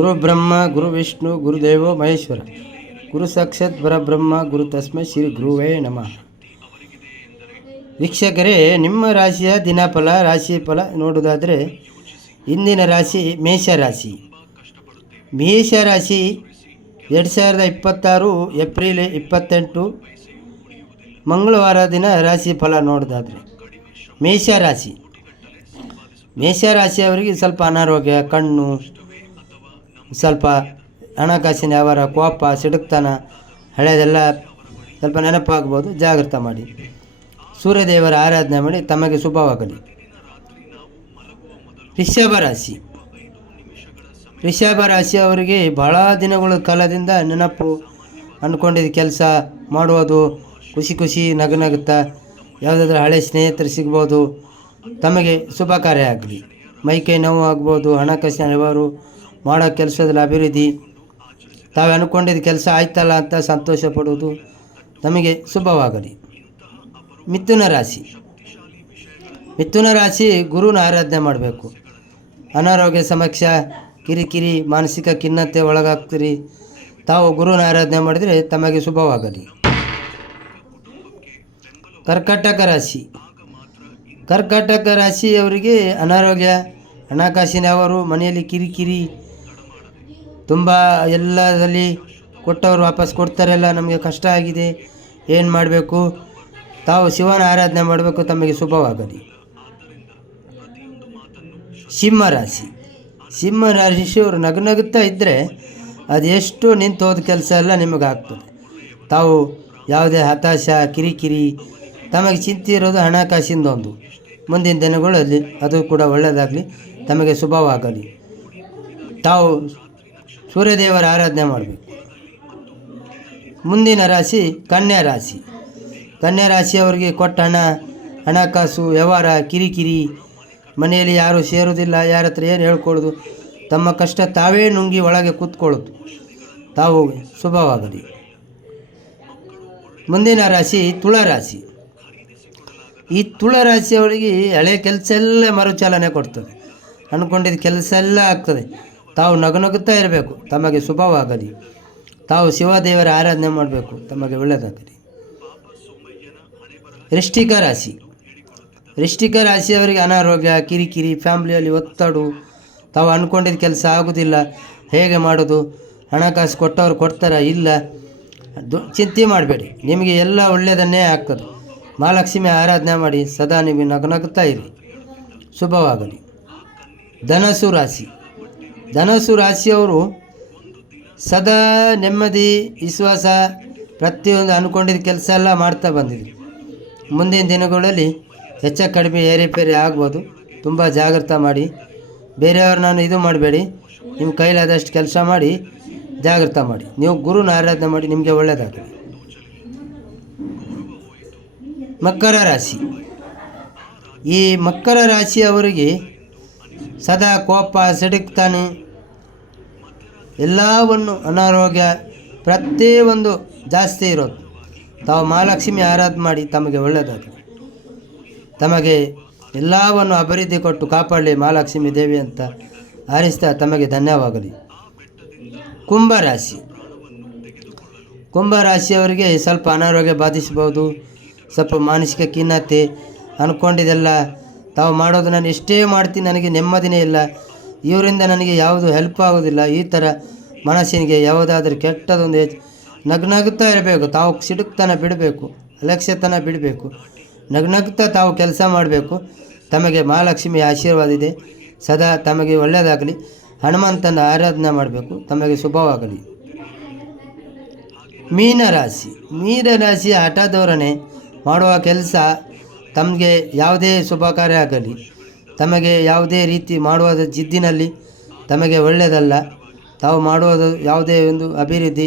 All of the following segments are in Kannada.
ಗುರು ಬ್ರಹ್ಮ ಗುರು ವಿಷ್ಣು ಗುರುದೇವೋ ಮಹೇಶ್ವರ ಗುರು ಸಾಕ್ಷಾತ್ ಪರಬ್ರಹ್ಮ ಗುರು ತಸ್ಮೈ ಶ್ರೀ ಗುರುವೇ ನಮಃ. ವೀಕ್ಷಕರೇ, ನಿಮ್ಮ ರಾಶಿಯ ದಿನಫಲ ರಾಶಿ ಫಲ ನೋಡೋದಾದರೆ ಇಂದಿನ ರಾಶಿ ಮೇಷರಾಶಿ. ಮೇಷರಾಶಿ 2026 ಏಪ್ರಿಲ್ 28 ಮಂಗಳವಾರ ದಿನ ರಾಶಿ ಫಲ ನೋಡೋದಾದರೆ ಮೇಷರಾಶಿಯವರಿಗೆ ಸ್ವಲ್ಪ ಅನಾರೋಗ್ಯ, ಕಣ್ಣು, ಸ್ವಲ್ಪ ಹಣಕಾಸಿನ ವ್ಯವಹಾರ, ಕೋಪ, ಸಿಡುಕ್ತನ, ಹಳೆಯದೆಲ್ಲ ಸ್ವಲ್ಪ ನೆನಪಾಗ್ಬೋದು. ಜಾಗ್ರತೆ ಮಾಡಿ. ಸೂರ್ಯದೇವರ ಆರಾಧನೆ ಮಾಡಿ. ತಮಗೆ ಶುಭವಾಗಲಿ. ರಿಷಭ ರಾಶಿಯವರಿಗೆ ಬಹಳ ದಿನಗಳ ಕಾಲದಿಂದ ನೆನಪು, ಅಂದ್ಕೊಂಡಿದ್ದ ಕೆಲಸ ಮಾಡುವುದು, ಖುಷಿ ನಗುತ್ತಾ ಯಾವುದಾದ್ರೂ ಹಳೆ ಸ್ನೇಹಿತರು ಸಿಗ್ಬೋದು. ತಮಗೆ ಶುಭ ಕಾರ್ಯ ಆಗಲಿ. ಮೈಕೈ ನೋವು ಆಗ್ಬೋದು, ಹಣಕಾಸಿನ ವ್ಯವಹಾರ, ಮಾಡೋ ಕೆಲಸದಲ್ಲಿ ಅಭಿವೃದ್ಧಿ, ತಾವು ಅಂದ್ಕೊಂಡಿದ್ದ ಕೆಲಸ ಆಯ್ತಲ್ಲ ಅಂತ ಸಂತೋಷ ಪಡುವುದು. ತಮಗೆ ಶುಭವಾಗಲಿ. ಮಿಥುನ ರಾಶಿ ಗುರುನ ಆರಾಧನೆ ಮಾಡಬೇಕು. ಅನಾರೋಗ್ಯ ಸಮಸ್ಯೆ, ಕಿರಿಕಿರಿ, ಮಾನಸಿಕ ಖಿನ್ನತೆ ಒಳಗಾಗ್ತೀರಿ. ತಾವು ಗುರುನ ಆರಾಧನೆ ಮಾಡಿದರೆ ತಮಗೆ ಶುಭವಾಗಲಿ. ಕರ್ಕಾಟಕ ರಾಶಿಯವರಿಗೆ ಅನಾರೋಗ್ಯ, ಹಣಕಾಸಿನ ಅವರು, ಮನೆಯಲ್ಲಿ ಕಿರಿಕಿರಿ, ತುಂಬ ಎಲ್ಲದಲ್ಲಿ ಕೊಟ್ಟವರು ವಾಪಸ್ ಕೊಡ್ತಾರಲ್ಲ, ನಮಗೆ ಕಷ್ಟ ಆಗಿದೆ, ಏನು ಮಾಡಬೇಕು? ತಾವು ಶಿವನ ಆರಾಧನೆ ಮಾಡಬೇಕು. ತಮಗೆ ಶುಭವಾಗಲಿ. ಸಿಂಹರಾಶಿಯವರು ನಗುತ್ತಾ ಇದ್ದರೆ ಅದು ಎಷ್ಟು ನಿಂತು ಹೋದ ಕೆಲಸ ಎಲ್ಲ ನಿಮಗೆ ಆಗ್ತದೆ. ತಾವು ಯಾವುದೇ ಹತಾಶ, ಕಿರಿಕಿರಿ, ತಮಗೆ ಚಿಂತೆ ಇರೋದು ಹಣಕಾಸಿಂದ ಒಂದು. ಮುಂದಿನ ದಿನಗಳಲ್ಲಿ ಅದು ಕೂಡ ಒಳ್ಳೆಯದಾಗಲಿ. ತಮಗೆ ಶುಭವಾಗಲಿ. ತಾವು ಸೂರ್ಯದೇವರ ಆರಾಧನೆ ಮಾಡಬೇಕು. ಮುಂದಿನ ರಾಶಿ ಕನ್ಯಾ ರಾಶಿಯವರಿಗೆ ಕೊಟ್ಟ ಹಣಕಾಸು ವ್ಯವಹಾರ, ಕಿರಿಕಿರಿ, ಮನೆಯಲ್ಲಿ ಯಾರೂ ಸೇರೋದಿಲ್ಲ, ಯಾರ ಹತ್ರ ಏನು ಹೇಳ್ಕೊಳ್ಳೋದು, ತಮ್ಮ ಕಷ್ಟ ತಾವೇ ನುಂಗಿ ಒಳಗೆ ಕೂತ್ಕೊಳ್ಳೋದು. ತಾವು ಶುಭವಾಗಲಿ. ಮುಂದಿನ ರಾಶಿ ತುಳರಾಶಿ. ಈ ತುಳರಾಶಿಯವರಿಗೆ ಹಳೆಯ ಕೆಲಸ ಎಲ್ಲ ಮರುಚಾಲನೆ ಕೊಡ್ತದೆ. ಅಂದ್ಕೊಂಡಿದ್ದ ಕೆಲಸ ಎಲ್ಲ ಆಗ್ತದೆ. ತಾವು ನಗುತ್ತಾ ಇರಬೇಕು. ತಮಗೆ ಶುಭವಾಗಲಿ. ತಾವು ಶಿವದೇವರ ಆರಾಧನೆ ಮಾಡಬೇಕು. ತಮಗೆ ಒಳ್ಳೆಯದಾಗಲಿ. ವೃಶ್ಚಿಕ ರಾಶಿಯವರಿಗೆ ಅನಾರೋಗ್ಯ, ಕಿರಿಕಿರಿ, ಫ್ಯಾಮ್ಲಿಯಲ್ಲಿ ಒತ್ತಡ, ತಾವು ಅಂದ್ಕೊಂಡಿದ್ದ ಕೆಲಸ ಆಗೋದಿಲ್ಲ, ಹೇಗೆ ಮಾಡೋದು? ಹಣಕಾಸು ಕೊಟ್ಟವ್ರು ಕೊಡ್ತಾರ ಇಲ್ಲ, ಚಿಂತೆ ಮಾಡಬೇಡಿ. ನಿಮಗೆ ಎಲ್ಲ ಒಳ್ಳೆಯದನ್ನೇ ಆಗ್ತದೆ. ಮಹಾಲಕ್ಷ್ಮಿ ಆರಾಧನೆ ಮಾಡಿ. ಸದಾ ನೀವು ನಗುತ್ತಾ ಇರಿ. ಶುಭವಾಗಲಿ. ಧನಸ್ಸು ರಾಶಿಯವರು ಸದಾ ನೆಮ್ಮದಿ, ವಿಶ್ವಾಸ, ಪ್ರತಿಯೊಂದು ಅಂದ್ಕೊಂಡಿದ್ದ ಕೆಲಸ ಎಲ್ಲ ಮಾಡ್ತಾ ಬಂದಿದ್ವಿ. ಮುಂದಿನ ದಿನಗಳಲ್ಲಿ ಹೆಚ್ಚು ಕಡಿಮೆ ಏರಿಪೇರಿ ಆಗ್ಬೋದು. ತುಂಬ ಜಾಗ್ರತೆ ಮಾಡಿ. ಬೇರೆಯವ್ರನ್ನ ಇದು ಮಾಡಬೇಡಿ. ನಿಮ್ಮ ಕೈಲಾದಷ್ಟು ಕೆಲಸ ಮಾಡಿ, ಜಾಗ್ರತೆ ಮಾಡಿ. ನೀವು ಗುರುನ ಆರಾಧನೆ ಮಾಡಿ. ನಿಮಗೆ ಒಳ್ಳೆಯದಾಗಲಿ. ಮಕರ ರಾಶಿಯವರಿಗೆ ಸದಾ ಕೋಪ, ಸಿಡುಕ್ತಾನೆ, ಎಲ್ಲವನ್ನು ಅನಾರೋಗ್ಯ ಪ್ರತಿಯೊಂದು ಜಾಸ್ತಿ ಇರೋದು. ತಾವು ಮಹಾಲಕ್ಷ್ಮಿ ಆರಾಧನೆ ಮಾಡಿ. ತಮಗೆ ಒಳ್ಳೆಯದಾಗಲಿ. ತಮಗೆ ಎಲ್ಲವನ್ನು ಅಭಿವೃದ್ಧಿ ಕೊಟ್ಟು ಕಾಪಾಡಲಿ ಮಹಾಲಕ್ಷ್ಮಿ ದೇವಿ ಅಂತ ಹಾರೈಸ್ತಾ ತಮಗೆ ಧನ್ಯವಾಗಲಿ. ಕುಂಭರಾಶಿಯವರಿಗೆ ಸ್ವಲ್ಪ ಅನಾರೋಗ್ಯ ಬಾಧಿಸಬಹುದು. ಸ್ವಲ್ಪ ಮಾನಸಿಕ ಖಿನ್ನತೆ, ಅಂದ್ಕೊಂಡಿದ್ದೆಲ್ಲ ತಾವು ಮಾಡೋದು ನಾನು ಎಷ್ಟೇ ಮಾಡ್ತೀನಿ, ನನಗೆ ನೆಮ್ಮದಿನೇ ಇಲ್ಲ, ಇವರಿಂದ ನನಗೆ ಯಾವುದು ಹೆಲ್ಪ್ ಆಗೋದಿಲ್ಲ, ಈ ಥರ ಮನಸ್ಸಿನಿಗೆ ಯಾವುದಾದ್ರೂ ಕೆಟ್ಟದೊಂದು ನಗುತ್ತಾ ಇರಬೇಕು. ತಾವು ಸಿಡುಕ್ತನ ಬಿಡಬೇಕು, ಅಲಕ್ಷ್ಯತನ ಬಿಡಬೇಕು. ನಗುತ್ತಾ ತಾವು ಕೆಲಸ ಮಾಡಬೇಕು. ತಮಗೆ ಮಹಾಲಕ್ಷ್ಮಿ ಆಶೀರ್ವಾದ ಇದೆ. ಸದಾ ತಮಗೆ ಒಳ್ಳೆಯದಾಗಲಿ. ಹನುಮಂತನ ಆರಾಧನೆ ಮಾಡಬೇಕು. ತಮಗೆ ಶುಭವಾಗಲಿ. ಮೀನರಾಶಿ ಹಠಧೋರಣೆ ಮಾಡುವ ಕೆಲಸ ತಮಗೆ ಯಾವುದೇ ಶುಭ ಕಾರ್ಯ ಆಗಲಿ, ತಮಗೆ ಯಾವುದೇ ರೀತಿ ಮಾಡುವ ಜಿದ್ದಿನಲ್ಲಿ ತಮಗೆ ಒಳ್ಳೆಯದಲ್ಲ. ತಾವು ಮಾಡುವುದು ಯಾವುದೇ ಒಂದು ಅಭಿವೃದ್ಧಿ,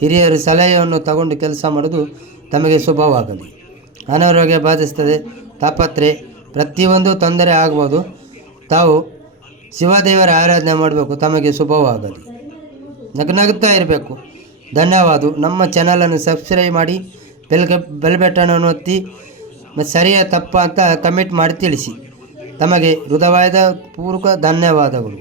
ಹಿರಿಯರ ಸಲಹೆಯನ್ನು ತಗೊಂಡು ಕೆಲಸ ಮಾಡೋದು ತಮಗೆ ಶುಭವಾಗಲಿ. ಅನಾರೋಗ್ಯ ಬಾಧಿಸ್ತದೆ, ತಾಪತ್ರೆ, ಪ್ರತಿಯೊಂದು ತೊಂದರೆ ಆಗ್ಬೋದು. ತಾವು ಶಿವದೇವರ ಆರಾಧನೆ ಮಾಡಬೇಕು. ತಮಗೆ ಶುಭವಾಗಲಿ. ನಗುತ್ತಾ ಇರಬೇಕು. ಧನ್ಯವಾದ. ನಮ್ಮ ಚಾನಲನ್ನು ಸಬ್ಸ್ಕ್ರೈಬ್ ಮಾಡಿ, ಬೆಲ್ ಬಟನನ್ನು ಒತ್ತಿ, ಮತ್ತು ಸರಿಯ ತಪ್ಪ ಅಂತ ಕಮೆಂಟ್ ಮಾಡಿ ತಿಳಿಸಿ. ತಮಗೆ ಹೃದಯದ ಪೂರ್ವಕ ಧನ್ಯವಾದಗಳು.